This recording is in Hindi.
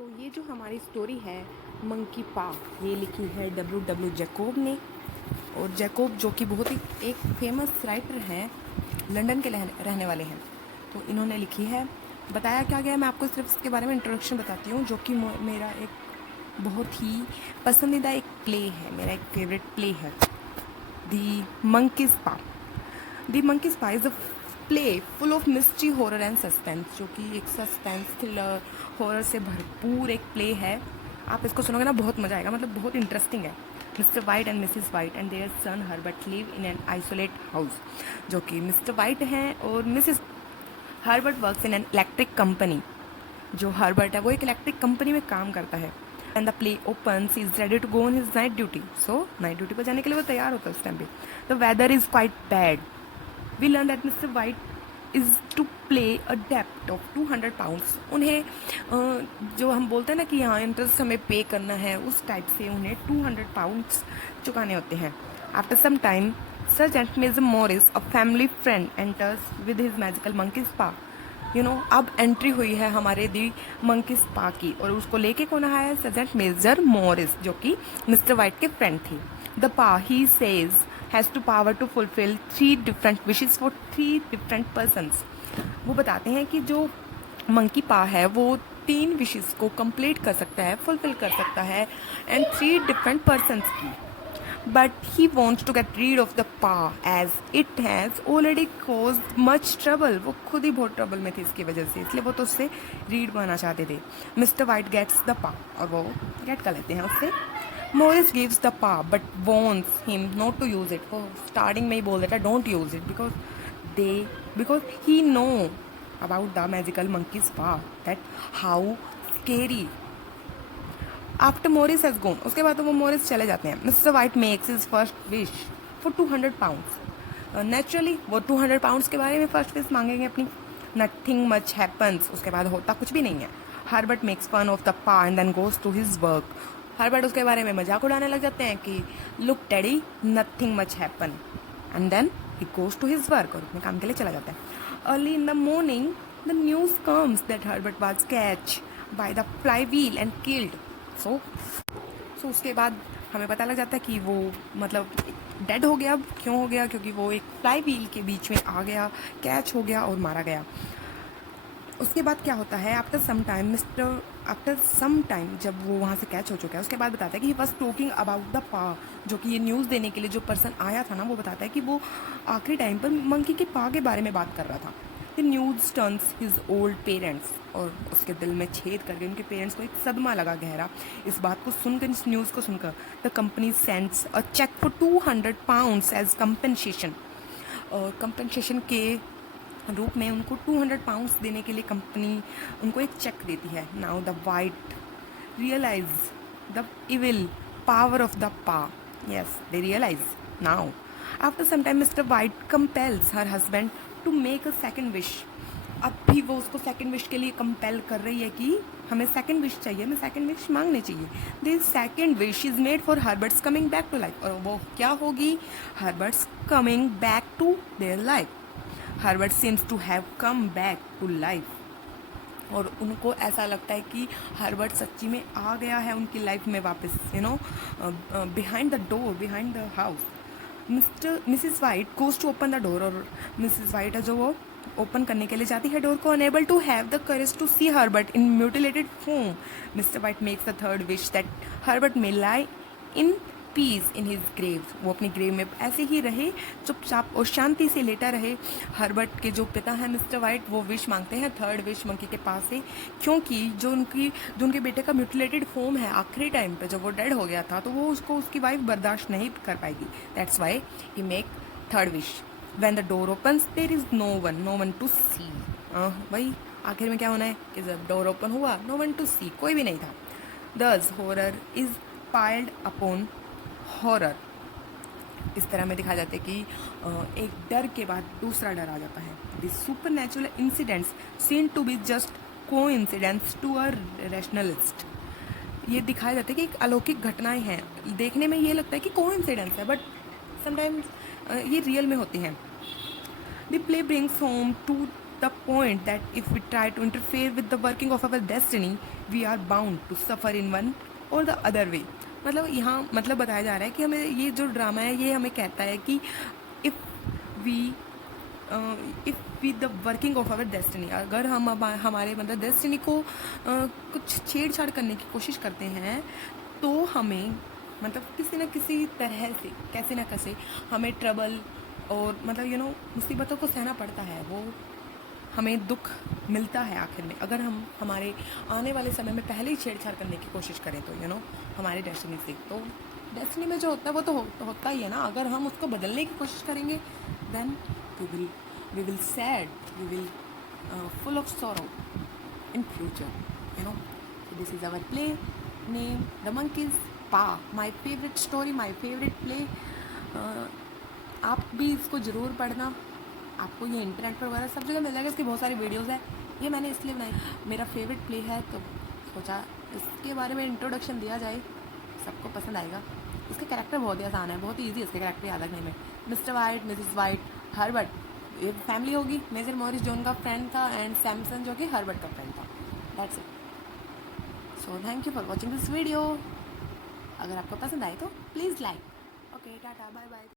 तो ये जो हमारी स्टोरी है मंकी पा, ये लिखी है डब्ल्यू जैकोब ने। और जैकोब जो कि बहुत ही एक फेमस राइटर हैं, लंदन के रहने वाले हैं। तो इन्होंने लिखी है। बताया क्या गया, मैं आपको सिर्फ इसके बारे में इंट्रोडक्शन बताती हूँ, जो कि मेरा एक बहुत ही पसंदीदा एक प्ले है, मेरा एक फेवरेट प्ले है, दी मंकीज पा। दी मंकीज पा is a play full of mystery, horror and suspense, जो कि एक सस्पेंस थ्रिलर हॉरर से भरपूर एक प्ले है। आप इसको सुनोगे ना, बहुत मज़ा आएगा, मतलब बहुत इंटरेस्टिंग है। Mr White and Mrs White and their son Herbert live in an isolate house, जो कि मिस्टर वाइट हैं और Mrs Herbert works in an electric company. जो हर्बर्ट है वो एक इलेक्ट्रिक कंपनी में काम करता है। And the play opens, he is ready to go on his night duty. So night duty पर जाने के लिए वो तैयार होता है उस टाइम पे। The weather is quite bad. We learn that Mr White is to play a डेप्ट ऑफ 200 पाउंड्स। उन्हें जो हम बोलते हैं ना कि हाँ इंटरेस्ट हमें पे करना है, उस टाइप से उन्हें 200 पाउंड्स चुकाने होते हैं। After some time sergeant Mr Morris, a family friend, enters with his magical monkey's paw. अब एंट्री हुई है हमारे दी मंकी स्पा की, और उसको लेके कौन आया है? सर्जेंट मेजर मॉरिस, जो कि मिस्टर वाइट के फ्रेंड थे। The paw, he says, has to power to fulfil 3 different wishes for 3 different persons. वो बताते हैं कि जो मंकी पा है वो 3 विशेज़ को कंप्लीट कर सकता है, फुलफिल कर सकता है, एंड 3 डिफरेंट पर्सनस की। But he wants to get rid of the paw as it has already cause much trouble. वो खुद ही बहुत ट्रबल में थी इसकी वजह से, इसलिए वो तो उससे रीड बनाना चाहते थे। मिस्टर वाइट गेट्स द पा, और वो गेट कर लेते हैं उससे। Morris gives the paw but wants him not to use it. वो स्टार्टिंग में ही बोल देता है don't use it, because he know about the magical monkey's paw, that how scary. After Morris has gone, उसके बाद तो वो मोरिस चले जाते हैं। Mr White makes his first wish for 200 pounds. Naturally वो 200 पाउंड्स के बारे में फर्स्ट विश मांगेंगे अपनी। नथिंग मच हैपन्स, उसके बाद होता कुछ भी नहीं है। Herbert makes fun of the paw and then goes to his work. Herbert उसके बारे में मजाक उड़ाने लग जाते हैं कि look daddy, nothing much happen, and then he goes to his work, और अपने काम के लिए चला जाता है। Early in the morning the news comes that Herbert was catch by the flywheel and killed. So उसके बाद हमें पता लग जाता है कि वो मतलब डेड हो गया। अब क्यों हो गया? क्योंकि वो एक फ्लाई व्हील के बीच में आ गया, कैच हो गया और मारा गया। उसके बाद क्या होता है? आफ्टर सम टाइम जब वो वहाँ से कैच हो चुका है, उसके बाद बताता है कि he was talking about the पा, जो कि ये न्यूज़ देने के लिए जो पर्सन आया था ना, वो बताता है कि वो आखिरी टाइम पर मंकी के पा के बारे में बात कर रहा था। The news turns his old parents, और उसके दिल में छेद करके उनके पेरेंट्स को एक सदमा लगा गहरा इस बात को सुनकर, इस न्यूज़ को सुनकर। The company sends a cheque for 200 pounds as compensation, और कंपनसेशन के रूप में उनको 200 पाउंड्स देने के लिए कंपनी उनको एक चेक देती है। Now the White realise the evil power of the paw. Yes, they realise now. After some time mister White compels her husband to make a second wish. अब भी वो उसको सेकेंड विश के लिए कंपेल कर रही है कि हमें सेकेंड विश चाहिए, हमें सेकेंड विश मांगनी चाहिए। This second wish is made for Herbert's coming back to life, और वो क्या होगी? Herbert's coming back to their life. Herbert seems to have come back to life, और उनको ऐसा लगता है कि हर्बर्ट सच्ची में आ गया है उनकी लाइफ में वापस, behind the door, behind the house. Mrs White goes to open the door, और मिसिस वाइट है जो वो ओपन करने के लिए जाती है डोर को। Unable to have the courage to see Herbert in mutilated form, Mr White makes the third wish that Herbert may lie in peace in his grave. वो अपनी ग्रेव में ऐसे ही रहे, चुपचाप और शांति से लेटा रहे। हर्बर्ट के जो पिता हैं मिस्टर वाइट, वो विश मांगते हैं थर्ड विश मंकी के पास से, क्योंकि जो उनके बेटे का म्यूटिलेटेड फॉर्म है आखिरी टाइम पे जब वो डेड हो गया था, तो वो उसको उसकी वाइफ बर्दाश्त नहीं कर पाएगी। That's why he make third wish. When the door opens there is no one to see. वही आखिर में क्या होना है कि जब डोर ओपन हुआ, नो वन टू सी, कोई भी नहीं था। Thus horror is piled upon horror. इस तरह में दिखाया जाता है कि एक डर के बाद दूसरा डर आ जाता है। This supernatural incidents seen to be just coincidence to a rationalist. ये दिखाया जाता है कि एक अलौकिक घटनाएं हैं, देखने में ये लगता है कि कोइंसिडेंस है, बट समटाइम्स ये रियल में होती हैं। The play brings home to the point that if we try to interfere with the working of our destiny, we are bound to suffer in one or the other way. मतलब यहाँ मतलब बताया जा रहा है कि हमें ये जो ड्रामा है ये हमें कहता है कि if we the working of our destiny, अगर हम हमारे मतलब डेस्टिनी को कुछ छेड़छाड़ करने की कोशिश करते हैं तो हमें मतलब किसी न किसी तरह से कैसे ना कैसे हमें ट्रबल और मतलब मुसीबतों को सहना पड़ता है, वो हमें दुख मिलता है आखिर में अगर हम हमारे आने वाले समय में पहले ही छेड़छाड़ करने की कोशिश करें तो हमारे डेस्टिनी से। तो डेस्टिनी में जो होता है वो तो होता ही है ना, अगर हम उसको बदलने की कोशिश करेंगे then we will sad, we will full of sorrow in future, So this is our play name The Monkey's Paw, my favorite story, my favorite play. आप भी इसको ज़रूर पढ़ना, आपको ये इंटरनेट पर वगैरह सब जगह मिल जाएगा, इसकी बहुत सारी वीडियोस है। ये मैंने इसलिए बनाई, मेरा फेवरेट प्ले है तो सोचा इसके बारे में इंट्रोडक्शन दिया जाए, सबको पसंद आएगा। इसका कैरेक्टर बहुत ही आसान है, बहुत ही ईजी है इसके कैरेक्टर याद रखने में। Mister white, Mrs white, Herbert, एक फैमिली होगी। मेजर मॉरिस जो उनका फ्रेंड था एंड सैमसन जो कि हर्बर्ट का फ्रेंड था। That's it. So thank you for watching this video. अगर आपको पसंद आए तो please like. Okay, tata, bye bye.